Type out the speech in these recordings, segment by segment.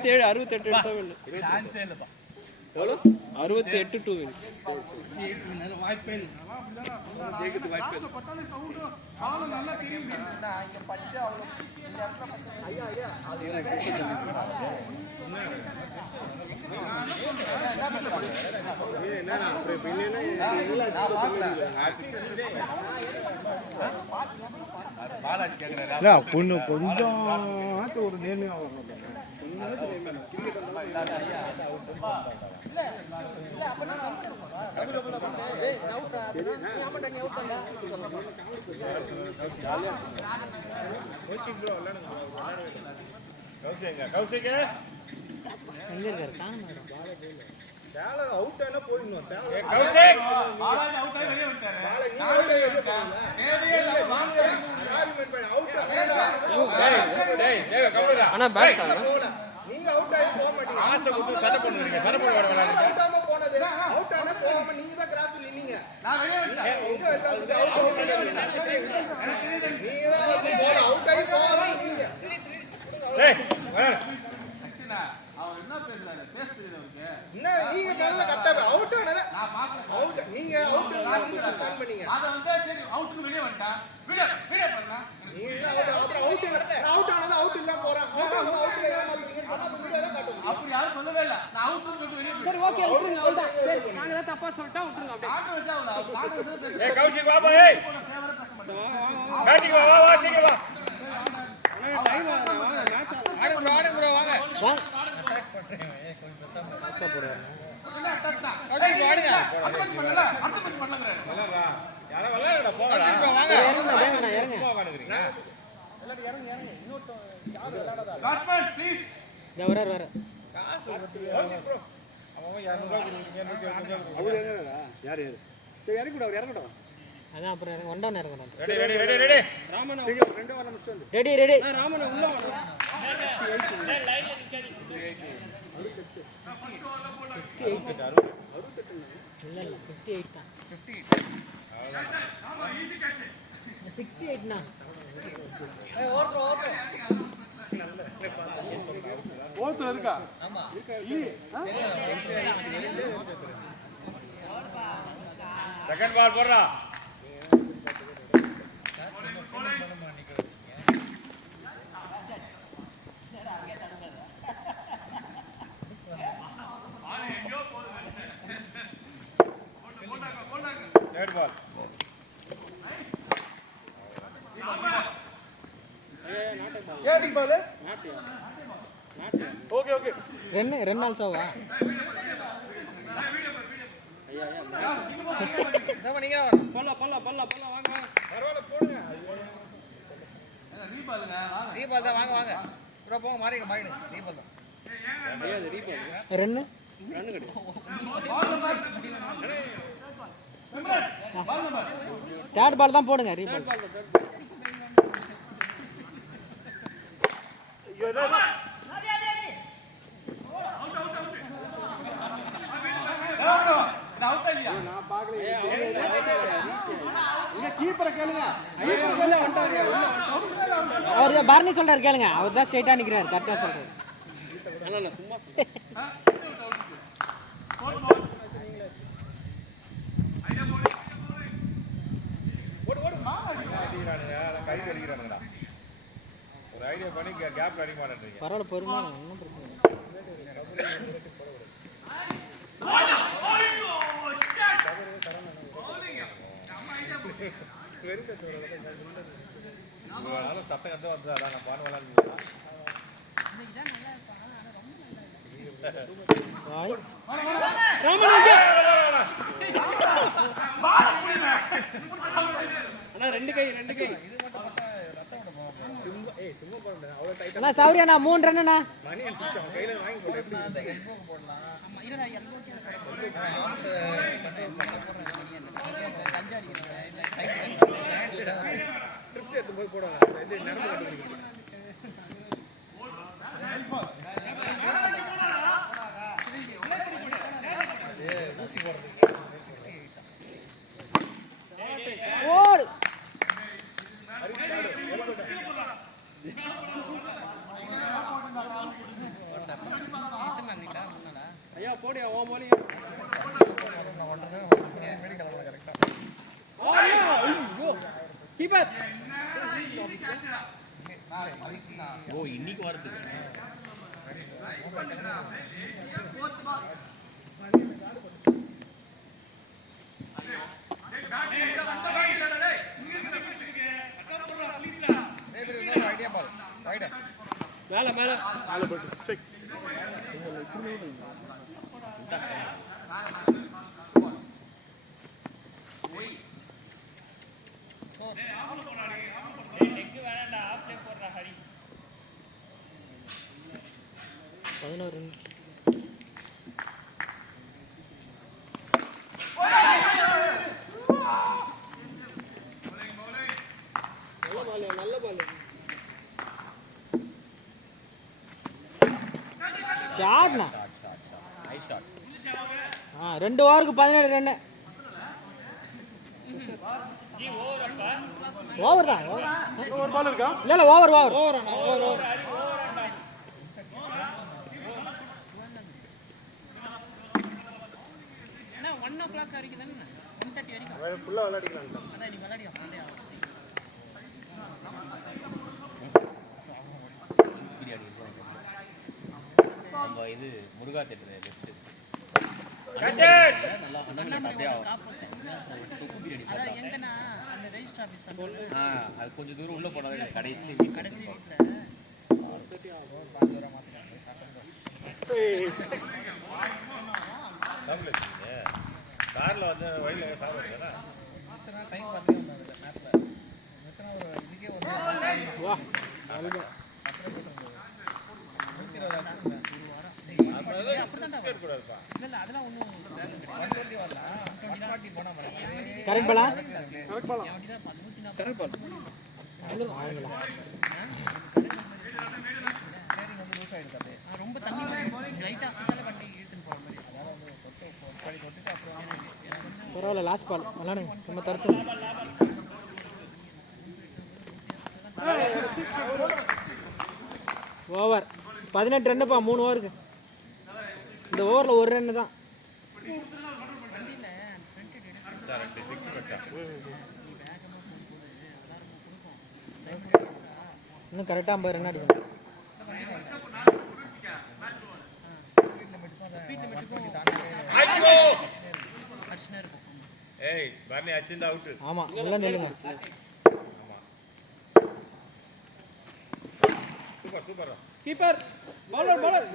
67 68 எடுத்தா சான்ஸே இல்லப்பா. எவ்வளோ 68 2 வின். வாய்ப்பே இல்லை. ஜெயிக்கிறதுக்கு வாய்ப்பே இல்லை. நல்லா தெரியும். இங்க பட்டு அவ்வளோ ஐயா ஐயா என்ன அப்புறம் கொஞ்சம் ஒரு நேர்மையா அவுட் ஆனா போயிடணும். ஆனா பேட் நீங்க அவுட் ஆகி போக மாட்டீங்க. ஆசை கொடுத்து சட்டை பண்ணுவீங்க. சட்டை பண்ண விளையாடுங்க. அவுட் ஆகாம போனது அவுட் ஆனா போகாம நீங்க தான் கிராஸ் நின்னீங்க. நான் வெளிய வந்துட்டேன். நீங்க தான் அவுட் ஆகி போகாதீங்க. டேய் அவர் என்ன பேசுறாரு? பேசுறது அவருக்கு. என்ன நீங்க மேல கட்டவே அவுட் ஆனத நான் பாக்கல. அவுட் நீங்க அவுட் நீங்க ஸ்டார்ட் பண்ணீங்க. அத வந்து சரி அவுட்க்கு வெளிய வந்துட்டா. வீடியோ பண்ணா. நீங்க அவுட் ஆனத அவுட் இல்ல போறேன். அவுட் இல்ல நீங்க சொன்னா வீடியோ தான் காட்டுங்க. அப்படி யாரும் சொல்லவே இல்ல. நான் அவுட்னு சொல்லிட்டு வெளிய போறேன். சரி ஓகே விட்டுருங்க அவுட். சரி நாங்க தான் தப்பா சொல்லிட்டோம் விட்டுருங்க அப்படியே. கான்ட்ரோவர்சியா பேசுறேன். ஏய் கௌஷிக் பாபா ஏய். ஃபேவரா பேச மாட்டேன். பேட்டிங் வா சீக்கிரம் வா. டைம் ஆடுங்க ப்ரோ வாங்க. கஷ்ட போறாரு. கௌஷிக் ஆடுங்க. அர்த்தம் பண்ணல. அர்த்தம் பண்ணலங்கறாரு. யாரோ விளையாடடா போங்க. கௌஷிக் வாங்க. இறங்க. போவானுங்கறீங்க. எல்லாரும் இறங்க. இன்னொரு யாரு விளையாடாதா? Batsman please. வர. காசு கௌஷிக் ப்ரோ. அவன் 200 ரூபாய் கொடுங்க 150 ரூபாய். அவரு என்னடா? யார்? சரி இறங்கடா அவர் இறங்கடா. அதான் அப்புறம் இறங்க ஒண்டா இறங்கணும். ரெடி. ராமன் சீக்கிரம் ரெண்டு வாரம் மிஸ்ட் வந்து. ரெடி. ராமன் உள்ள வா. லைன்ல நிக்காதீங்க. இல்ல 58 தான். 58. ஆமா ஈஸி கேட்ச். 68 னா. ஏய் ஓட்றோ. ஓட்டு இருக்கா? ஆமா. செகண்ட் பால் போடுறா. Third ball. Third ball. Okay. Run also va. நீங்க பல்ல வாங்க. பரவாயில்லை போடுங்க. ரீபால்ங்க வாங்க. ரீபால் தான் வாங்க. ப்ரோ போங்க மாறிடுங்க. ரீபால் தான். ஏய் ரீபால். ரன் கிடையாது. தேர்ட் பால் தான் போடுங்க ரீபால். அவர் பரணி சொல்றாரு கேளுங்க. அவர் தான் ஸ்ட்ரைட்டா நிக்கிறாரு. கரெக்டா சொல்றாரு. சும்மா ஒரு ஐடியா பண்ணி கேப் அடிக்க மாட்டேன்றீங்க. பரவாயில்ல பொறுமையா ஒன்றும் பிரச்சனை இல்லை. சத்தம் கட்ட வந்து அதான் நான் பாடு விளையாடுறேன். ரெண்டு கை சௌரியா 3 ரன்னா கீப்பர் ஓ இன்னைக்கு வரது மேல மேல மேல போட்டு ஸ்டிக் நல்ல பால் ஷாட்னா நைஸ் ஷாட் 2 ஓவருக்கு 17 ரன் ஓவர் தான் ஒரு பால் இருக்கா இல்ல ஓவர் ஓவர் ஓவர் ஓவர் என்ன 1 o'clock வரைக்கும் தானே 1:30 வரைக்கும் அவன் ஃபுல்லா விளையாடிக்கலாம் அதான் நீ விளையாடியா அப்படியே பிரியாணி நம்ம இது முருகா தேட்டர் லெஃப்ட் நல்லா அப்படியே அதான் எங்கன்னா அந்த ரெஜிஸ்டர் ஆபீஸ் அது கொஞ்சம் தூரம் உள்ள போனது கடைசி வீட்ல கார்ல வந்து வழியில சாப்பிடுறா டைம் பண்ணி வந்தாங்க மேப்ல எத்தனை ஒரு இதுக்கே வந்து வா அவ்வளவு கரெக்ட் பாலா கரெக்ட் பால் ரொம்ப தண்ணி லைட்டா சிச்சல பண்ணி இழுத்துட்டு போற மாதிரி அதாவது வந்து தொட்டு அப்புறம் பரவாயில்ல லாஸ்ட் பால் விளையாடுங்க நம்ம தடுத்து ஓவர் 18 ரன்னுப்பா 3 ஓவருக்கு இந்த ஓவரில் ஒரு ரன்னு தான் இன்னும் கரெக்டாக 50 ரன் அடிக்கணும் ஆமாம் நல்லா நில்லுங்க keeper bowler bowler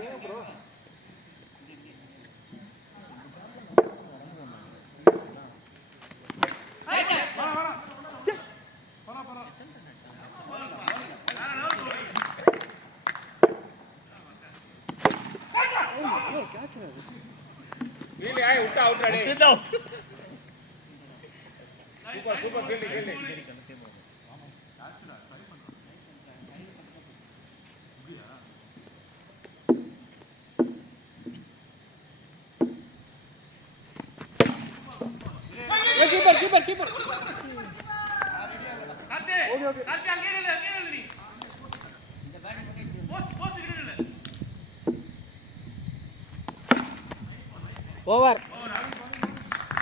keeper over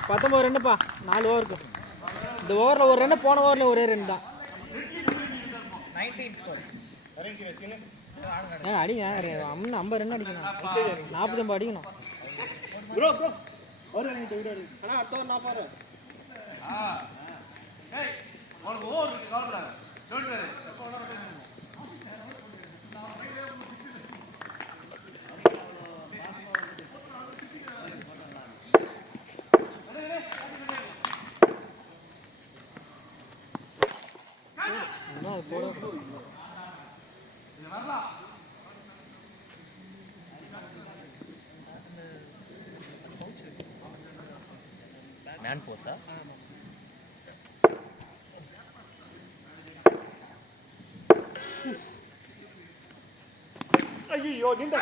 19 ரன்னுப்பா 4 ஓவருக்கு இந்த ஓவரில் ஒரு ரன்னு போன ஓவரில் ஒரே ரன் தான் 19 ஸ்கோர் அடிங்க 50 ரன் அடிக்கணும் 40 அடிக்கணும் ப்ரோ ப்ரோ ஒரு ரன் விடு ஆனால் அடுத்த ஓவர் நான் பாரு உனக்கு ஓவர் இருக்கு கவலைப்படாத டோன்ட் வரி மேன் போஸா ஐயோ நின்ற